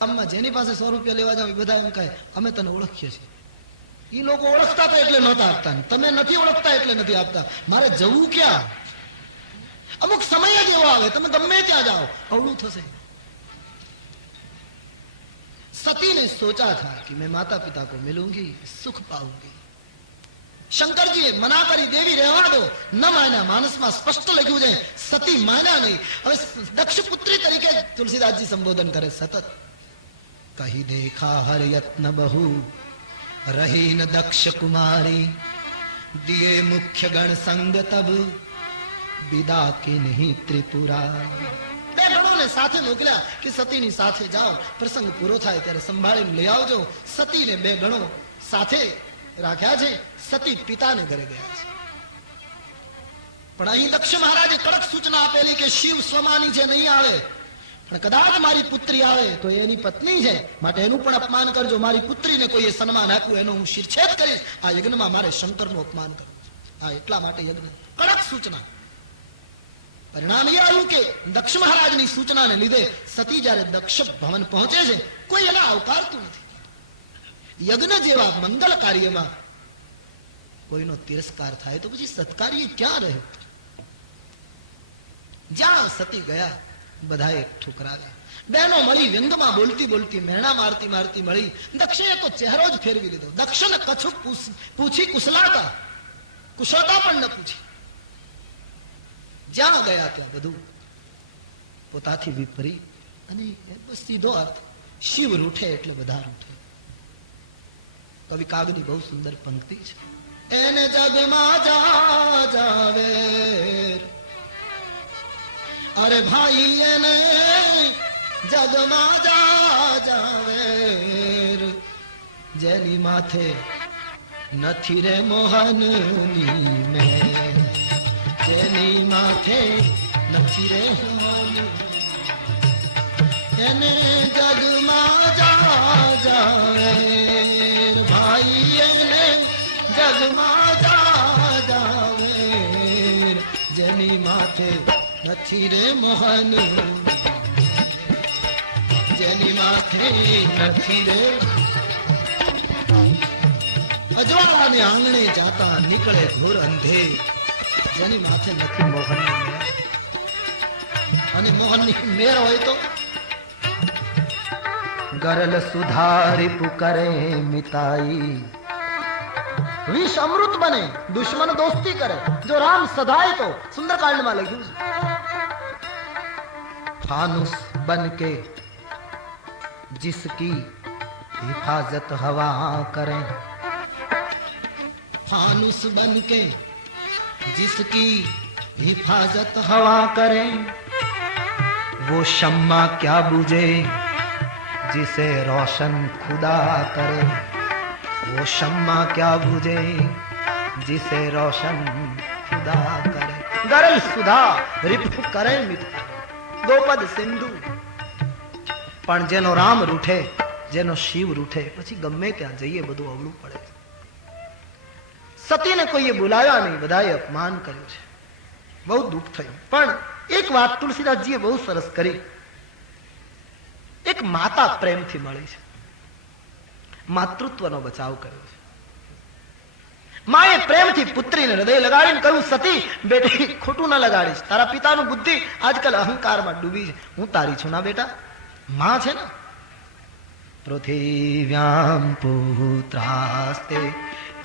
ગામમાં જેની પાસે 100 રૂપિયા લેવા જાવ એ બધા એમ કહે અમે તને ઓળખીએ છીએ. એ લોકો ઓળખતા હતા એટલે નહોતા આપતા, તમે નથી ઓળખતા એટલે નથી આપતા. મારે જવું ક્યાં? અમુક સમય જ એવો આવે તમે ગમે ત્યાં જાઓ અવળું થશે. सती ने सोचा था कि मैं माता पिता को मिलूंगी, सुख पाऊंगी. શંકરજીએ મના કરી, દેવી રહેવા દો. ન માન્યા. માનસમાં સ્પષ્ટ લખ્યું છે સતી માન્યા નહીં. હવે દક્ષ પુત્રી તરીકે તુલસીદાસજી સંબોધન કરે સતત. કહી દેખા હર યત્ન બહુ રહી ન દક્ષ કુમારી, દિયે મુખ્ય ગણ સંગ તબ વિદા કે નહીં ત્રિપુરા. બે ગણોને સાથે મોકલ્યા કે સતીની સાથે જાઓ, પ્રસંગ પૂરો થાય ત્યારે સંભાળીને લઈ આવજો. સતીને બે ગણો સાથે રાખ્યા છે. સતી પિતાને ઘરે ગયા છે. પણ અહીં દક્ષ મહારાજે કડક સૂચના આપેલી કે શિવ સ્વમાની જે નહીં આવે, પણ કદાચ મારી પુત્રી આવે તો એની પત્ની છે, માટે એનું પણ અપમાન કરજો. મારી પુત્રીને કોઈએ સન્માન આપ્યું એનો હું શિરછેદ કરીશ. આ યજ્ઞમાં મારે શંકરનું અપમાન કરવું છે. આ એટલા માટે યજ્ઞ કડક સૂચના. પરિણામ એ આવ્યું કે દક્ષ મહારાજની સૂચનાને લીધે સતી જયારે દક્ષ ભવન પહોંચે છે કોઈ એને આવકારતું નથી. યજ્ઞ જેવા મંગલ કાર્યમાં કોઈનો તિરસ્કાર થાય તો પછી સત્કાર્ય ક્યાં રહે? જ્યાં સતી ગયા બધાએ ઠુકરાવ્યા. બહેનો મળી વ્યંગમાં બોલતી બોલતી મેણા મારતી મારતી મળી. દક્ષે તો ચહેરો જ ફેરવી લીધો. દક્ષને કછું પૂછી કુશલાતા, કુશળતા પણ ન પૂછી. જ્યાં ગયા ત્યાં બધું પોતાથી વિપરીત. અને સીધો અર્થ શિવ રૂઠે એટલે બધા રૂઠે. કવિ કાગની બહુ સુંદર પંક્તિ છે. એને જગમાં જાવે, અરે ભાઈ એને જગમાં જાવે, જેની માથે નથી રે મોહનની મેં, જેની માથે નથી રે મોહન, એને જગમાં જાવે ભાઈ, એને જગમાં જાવે, જેની માથે નથી રે મોહન, જેની માથે નથી રે. અજવાળાને આંગણે જાતા નીકળે ઘોર અંધે, જેની માથે નથી મોહનની મેર. અને મોહનની મેર હોય તો ગરલ સુધારી પુકરે મિતાઈ, વિષ અમૃત બને, દુશ્મન દોસ્તી કરે. જો રામ સધાય તો સુંદરકાંડમાં લખ્યું છે. फानुस बन के जिसकी हिफाजत हवा करें, फानुस बन के जिसकी हिफाजत हवा करें, वो शम्मा क्या बुझे जिसे रोशन खुदा करे, वो शम्मा क्या बुझे जिसे रोशन खुदा करे. गरल सुधा रिपु करे मित्र, ગોપદ સિંધુ. પણ જેનો રામ રૂઠે, જેનો શિવ રૂઠે, પછી ગમે ત્યાં જઈએ બધું અવળું પડે. સતીને કોઈએ બોલાવ્યા નહીં, બધાએ અપમાન કર્યું છે. બહુ દુઃખ થયું. પણ એક વાત તુલસીદાસજીએ બહુ સરસ કરી. એક માતા પ્રેમથી મળી છે, માતૃત્વનો બચાવ કર્યો છે. માએ પ્રેમથી પુત્રીને હૃદય લગાડીને કહ્યું, સતી બેટી ખોટું ન લગાડીશ. તારા પિતાનું બુદ્ધિ આજકાલ અહંકારમાં ડૂબી છે. હું તારી છું ના બેટા, માં છે ને. પૃથિવ્યામ પુત્રાસ્તે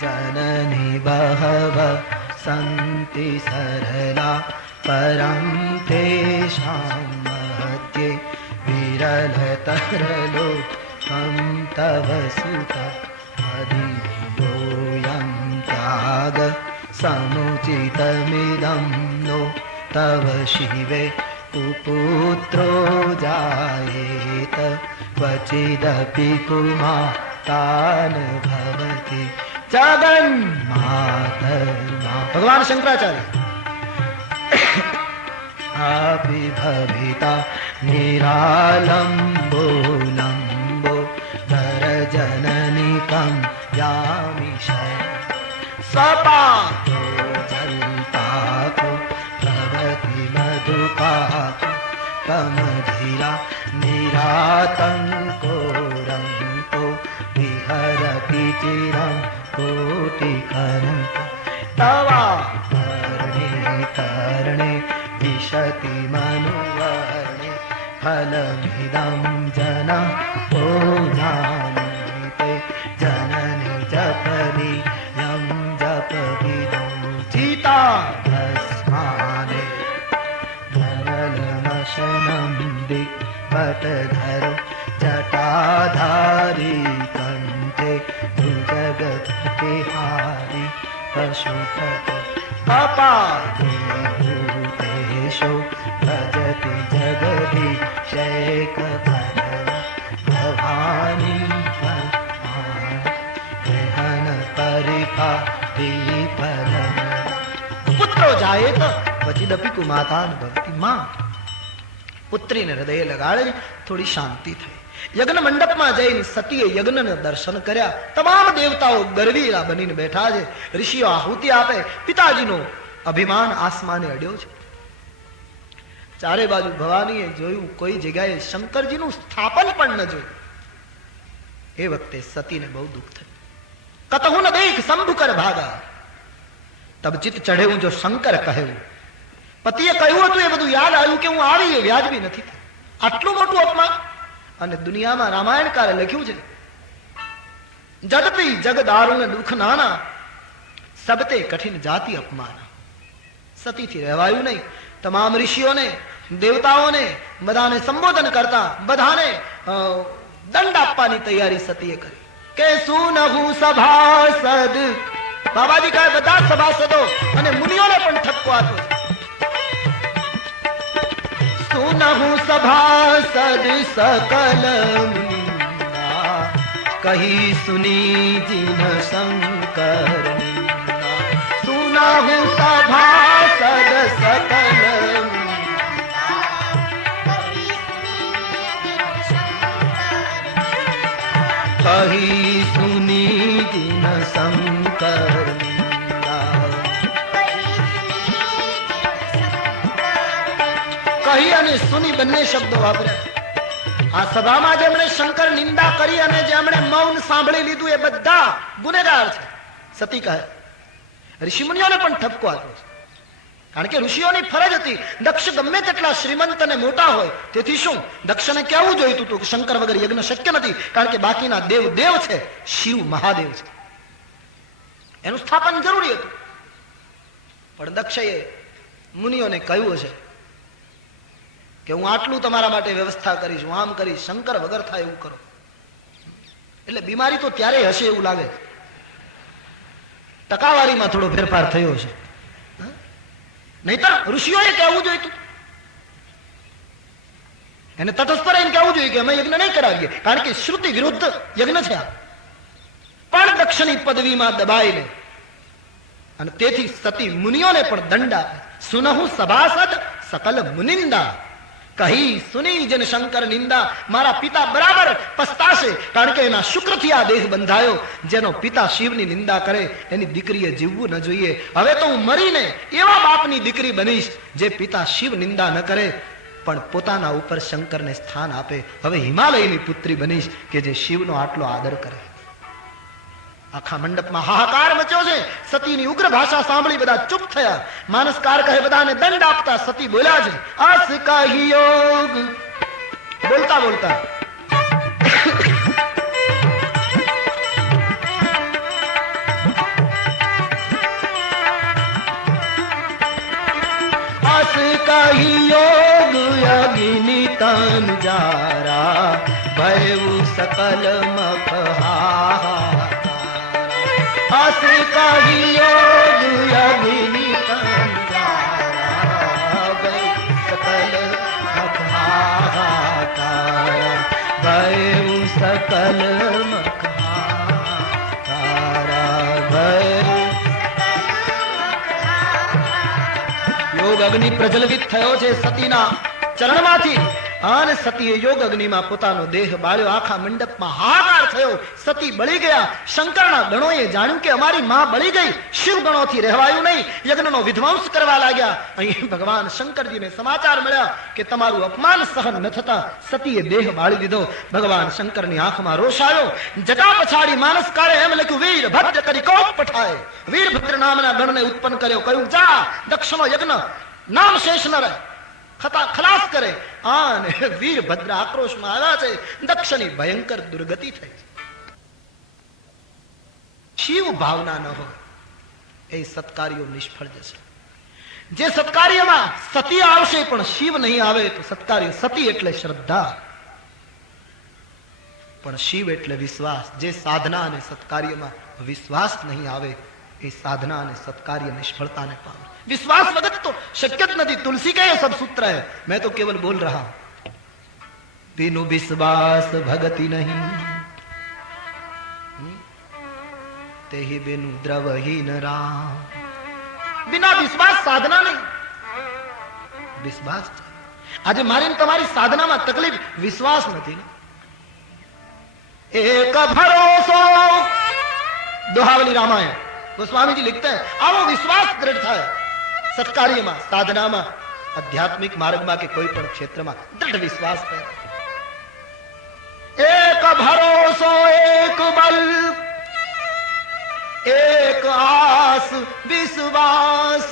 જનની બહવ સંતિ સરલા, પરમ તેષામ મધ્યે વિરલ તરલો હમ તવ સુતા અધિયોયમ ત્યાગ સમુચિતમિદં નો તવ શિવે કુપુત્રો જાયેત ક્વચિદપી કુમાતાન ભવતિ જગન્માતર્મા. ભગવાન શંકરાચાર્ય અભિભવિતા નિરાલંબો લંબો ધરજનનિકં યામિષય, સપાતો જલપાકો ભવતિ મધુપાકો કમધીરા નિરાતંકો चिरं कोटिकनक तवा कर्णे विशति मनुवर्णे फलमिदं जना ओजानीते जननि जपनि यं जपविदं चिता भस्माने धरलमशनं दिक्पटधरो जटाधारी कंठे जगत्तिहारी पशुपते अपादेशो भजति जगदीशैक भवानी गहन परिपाटी फलम पुत्रो जाए तो पचिदपि कुमाता भक्ति मां પુત્રીને હૃદય લગાડી થોડી શાંતિ થઈ. યજ્ઞ મંડપમાં જઈને સતીએ યજ્ઞના દર્શન કર્યા. તમામ દેવતાઓ ગરવીલા બનીને બેઠા છે. ઋષિઓ આહુતિ આપે. પિતાજીનો અભિમાન આસમાને અડ્યો છે. ચારે બાજુ ભવાનીએ જોયું, કોઈ જગ્યાએ શંકરજીનું સ્થાપન પણ ન જોયું. એ વખતે સતીને બહુ દુઃખ થયું. કતહુ ન દેખ શંભુ કર ભાગા. તબ ચિત્ત ચઢેવું જો શંકર કહેવું. પતિએ કહ્યું હતું એ બધું યાદ આવ્યું કે હું આવી એ વ્યાજબી નથી. આટલું મોટું અપમાન. અને દુનિયામાં રામાયણકારે લખ્યું છે, જડપી જગ દારૂણ દુઃખ નાના સબતે કઠિન જાતિ અપમાન. સતીથી રહેવાયું નહીં. તમામ ઋષિઓને દેવતાઓને બધાને સંબોધન કરતા બધાને દંડ આપવાની તૈયારી સતીએ કરી કે સુનહુ સભાસદ. બાબાજી કહે બધા સભાસદો અને મુનિઓને પણ ઠપકો આપ્યો છે. सुनहु सभासद सकल मुनिना कही सुनी जिन शंकर मुनिना. सुनहु सभासद सकल कही सुनी जिन शंकर કહી અને સુની બંને શબ્દો વાપર્યા. આ સભામાં જેમણે શંકર નિંદા કરી અને જેમણે મૌન સાંભળી લીધું એ બધા ગુનેગાર છે. સતી કહે ઋષિમુનિઓને પણ ઠપકો આપ્યો છે. કારણ કે ઋષિઓની ફરજ હતી. દક્ષ ગમે તેટલા શ્રીમંત અને મોટા હોય, તેથી શું દક્ષને કહેવું જોઈતું હતું કે શંકર વગર યજ્ઞ શક્ય નથી. કારણ કે બાકીના દેવ દેવ છે, શિવ મહાદેવ છે, એનું સ્થાપન જરૂરી હતું. પણ દક્ષએ મુનિઓને કહ્યું છે કે હું આટલું તમારા માટે વ્યવસ્થા કરીશ, હું આમ કરીશ, શંકર વગર થાય એવું કરો. એટલે બીમારી તો ત્યારે હશે એવું લાગે. ટકાવારીમાં થોડો ફેરફાર થયો છે. નહીતર ઋષિઓએ કહેવું જોઈતું. એને તટસ્થ રહીને કહેવું જોઈએ કે અમે યજ્ઞ નહીં કરાવીએ, કારણ કે શ્રુતિ વિરુદ્ધ યજ્ઞ છે આ. પણ દક્ષની પદવીમાં દબાઈને અને તેથી સતી મુનિઓને પણ દંડ આપે. સુનહુ સભાસદ સકલ મુનિંદા કહી સુની જન શંકર નિંદા. મારા પિતા બરાબર પસ્તાશે, કારણ કે એના શુક્રથી આ દેહ બંધાયો. જેનો પિતા શિવની નિંદા કરે એની દીકરીએ જીવવું ન જોઈએ. હવે તો હું મરીને એવા બાપની દીકરી બનીશ જે પિતા શિવ નિંદા ન કરે પણ પોતાના ઉપર શંકરને સ્થાન આપે. હવે હિમાલયની પુત્રી બનીશ કે જે શિવનો આટલો આદર કરે. આખા મંડપમાં હાહાકાર મચ્યો છે. સતીની ઉગ્ર ભાષા સાંભળી બધા ચૂપ થયા. માનસકાર કહે બધાને દંડ આપતા સતી બોલ્યા છે અસ કહી યોગ. બોલતા બોલતા અસ કહી યોગ અગ્નિ તન જારા ભયવું સકલ મખહા. अस कही योग अग्नि कंजारा सकल मखहाकारा भय सकल मखहाकारा भय. યોગ અગ્નિ પ્રજ્વલિત થયો છે સતીના ચરણમાંથી. અને સતીએ યોગ અગ્નિમાં પોતાનો દેહ બાળ્યો. આખા મંડપમાં હાહાકાર થયો. સતી બળી ગયા. શંકરના ગણોએ જાણ્યું કે અમારી માં બળી ગઈ. શિવ ગણોથી રહેવાયું નહીં. યજ્ઞનો વિધ્વંસ કરવા લાગ્યા. અહીં ભગવાન શંકરજીને સમાચાર મળ્યા કે તમારું અપમાન સહન ન થતા સતીએ દેહ બાળી દીધો. ભગવાન શંકરની આંખમાં રોષ આવ્યો. જટા પછાડી માનસ કાળે એમ લખ્યું, વીરભદ્ર કરી કોપ પઠાય. વીરભદ્ર નામના ગણને ઉત્પન્ન કર્યો. કહ્યું, જા દક્ષનો યજ્ઞ નામ શેષ ન રહે, ખલાસ કરે. અને વીરભદ્ર આક્રોશમાં આવ્યા છે. દક્ષની ભયંકર દુર્ગતિ થઈ. શિવ ભાવના ન હોય એ સત્કાર્યો નિષ્ફળ જશે. જે સત્કાર્યમાં સતી આવશે પણ શિવ નહીં આવે તો સત્કાર્ય. સતી એટલે શ્રદ્ધા પણ શિવ એટલે વિશ્વાસ. જે સાધના અને સત્કાર્યમાં વિશ્વાસ નહીં આવે એ સાધના અને સત્કાર્ય નિષ્ફળતાને પામે. विश्वास वगत तो शक्य नहीं. तुलसी का ये सब सूत्र है, मैं तो केवल बोल रहा हूं. बिनु विश्वास भगति नहीं, ते ही बिनु द्रव ही न राम. बिना विश्वास साधना नहीं. विश्वास आज मारी तुम्हारी साधना में तकलीफ विश्वास नहीं. एक भरोसो दोहावली रामायण गोस्वामी जी लिखते हैं, आवो विश्वास दृढ़ था सत्कार्यમાં, સાધનામાં, આધ્યાત્મિક માર્ગમાં કે કોઈ પણ ક્ષેત્રમાં દૃઢ વિશ્વાસ છે. એક ભરોસો, એક બલ, એક આસ વિશ્વાસ,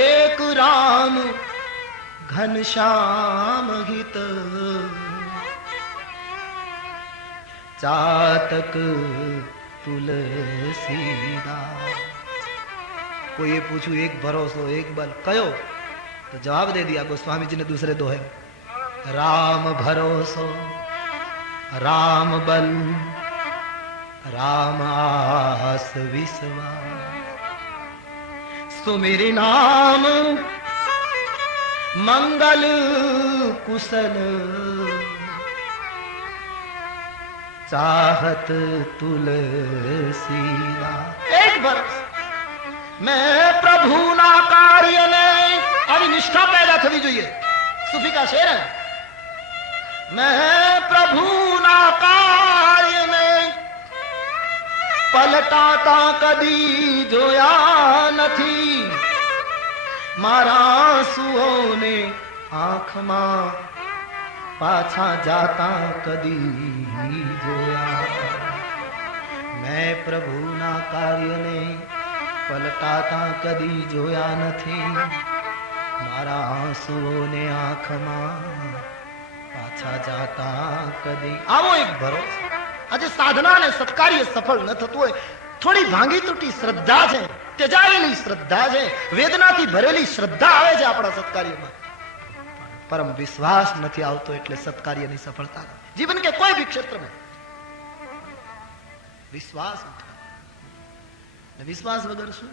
એક રામ ઘનશ્યામ હિત, ચાતક તુલસીદાસ. कोई पूछू एक भरोसो एक बल कयो तो जवाब दे दिया गोस्वामी जी ने दूसरे दोहे, राम भरोसो राम बल राम आस विश्वास, सुमिरि नाम मंगल कुशल, चाहत तुलसीदास. एक भरोसा, मैं प्रभु ना कार्य ने अभी निष्ठा पैदा थवी જોઈએ. सूफी का शेर है, मैं प्रभु ना कार्य ने पलटाता कदी જોયા નથી, મારા સુઓને આંખમાં પાછા જાતા કદી જોયા. मैं प्रभु ना कार्य ने પલટાતા કદી જોયા નથી, મારા આંસુઓને આંખમાં પાછા જાતા કદી. આવો એક ભરોસો. આજે સાધના અને સત્કાર્ય સફળ ન થતું હોય, થોડી ભાંગી તૂટી શ્રદ્ધા છે, ત્યજાયેલી શ્રદ્ધા છે, વેદનાથી ભરેલી શ્રદ્ધા આવે છે આપણા સત્કાર્યમાં, પરમ વિશ્વાસ નથી આવતો એટલે સત્કાર્યની સફળતા. જીવન કે કોઈ भी क्षेत्र में विश्वास, विश्वास वगैरह શું?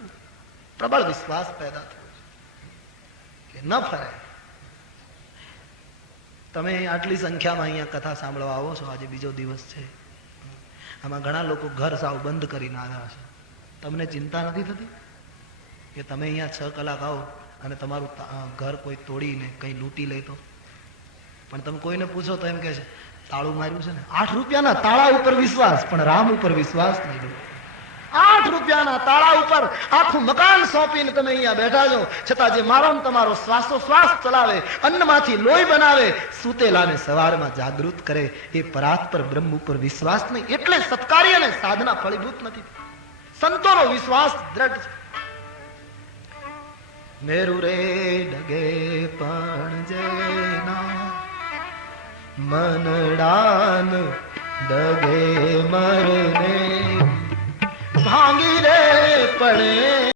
પ્રબળ વિશ્વાસ પેદા થયો કે ન ફરે. તમે આટલી સંખ્યામાં અહીંયા કથા સાંભળવા આવો છો, આજે બીજો દિવસ છે, આમાં ઘણા લોકો ઘર સાવ બંધ કરીને આવ્યા છે. તમને ચિંતા નથી થતી કે તમે અહીંયા 6 કલાક આવો અને તમારું ઘર કોઈ તોડીને કઈ લૂંટી લે તો? પણ તમે કોઈને પૂછો તો એમ કહે છે તાળું માર્યું છે ને. 8 રૂપિયાના તાળા ઉપર વિશ્વાસ, પણ રામ ઉપર વિશ્વાસ નહીં. 8 રૂપિયાના તાળા ઉપર આખું મકાન સોંપીને તમે અહીંયા બેઠા છો, છતાં જે મારો તમારો શ્વાસોશ્વાસ ચલાવે, અન્નમાંથી લોહી બનાવે, સૂતેલાને સવારમાં જાગૃત કરે, એ પરાત્પર બ્રહ્મ ઉપર વિશ્વાસ નહીં. એટલે સત્કાર્ય અને સાધના ફળીભૂત નથી. સંતોનો વિશ્વાસ દ્રઢ છે. મેરુ રે ડગે પણ જેના મનડાન ડગે મરને ભાંગી રે પડે